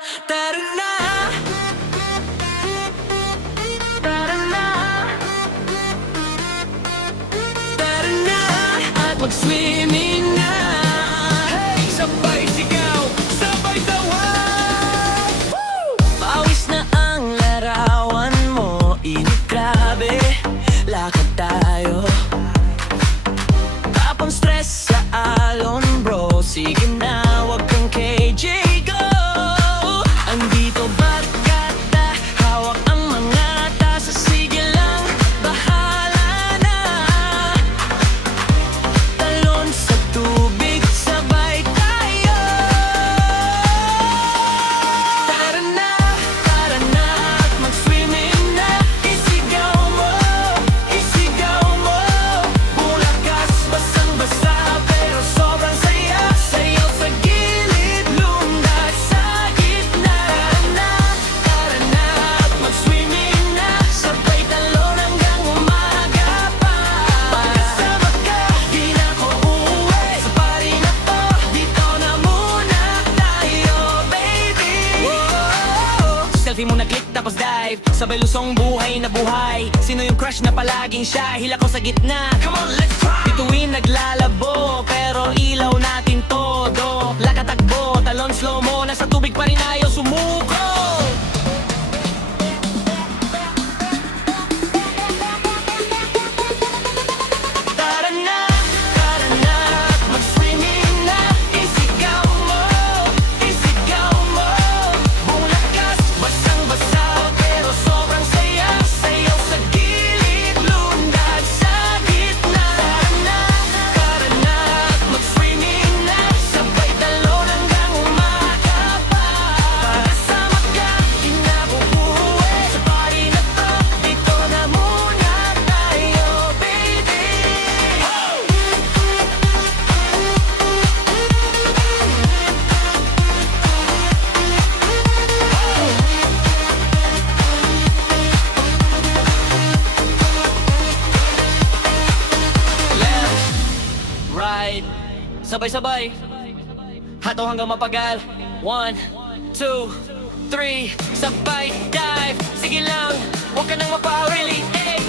Tara na, tara na, tara na, at mag-swimming na. Hey, sabay sigaw, sabay tawa. Pawis na ang larawan mo, init grabe, lakad tayo. Tapang stress sa alon bro, sige na, wag kang KJ, go. Andito Barkada, hawak ang mga tasa, sige lang, bahala na. Talon sa tubig, sabay tayo. Tara na, at mag-swimming na. Isigaw mo, bulakas, basang-basa, pero sobrang saya. Sayaw sa gilid, lundag sa gitna. Tara na, at mag-swimming na. Sabay talon hanggang umaga pa. Pagkasama ka, di na ko uuwi. Sa party na to, dito na muna tayo, baby. Selfie muna click tapos dive, sabay lusong buhay na buhay. Sino yung crush na palaging siya? Hila ko sa gitna, come on let's try. Bituin naglalabo, pero ilaw natin todo. Lakatakbo, talon slow mo, nasa tubig pa rin ayaw sumuko. Tara na, at mag-swimming na. Isigaw mo, buong lakas, basang-basa, pero sobrang saya. Sayaw sa gilid, lundag sa gitna. Tara na, at mag-swimming na. Sabay talon hanggang umaga pa. Pagkasama ka, di na uuwi. Sa party na to, dito na muna tayo, baby. Left, right, sabay-sabay, hataw hanggang mapagal. 1, 2, 3, sabay dive. Sige lang, huwag ka nang mapa-really, eh.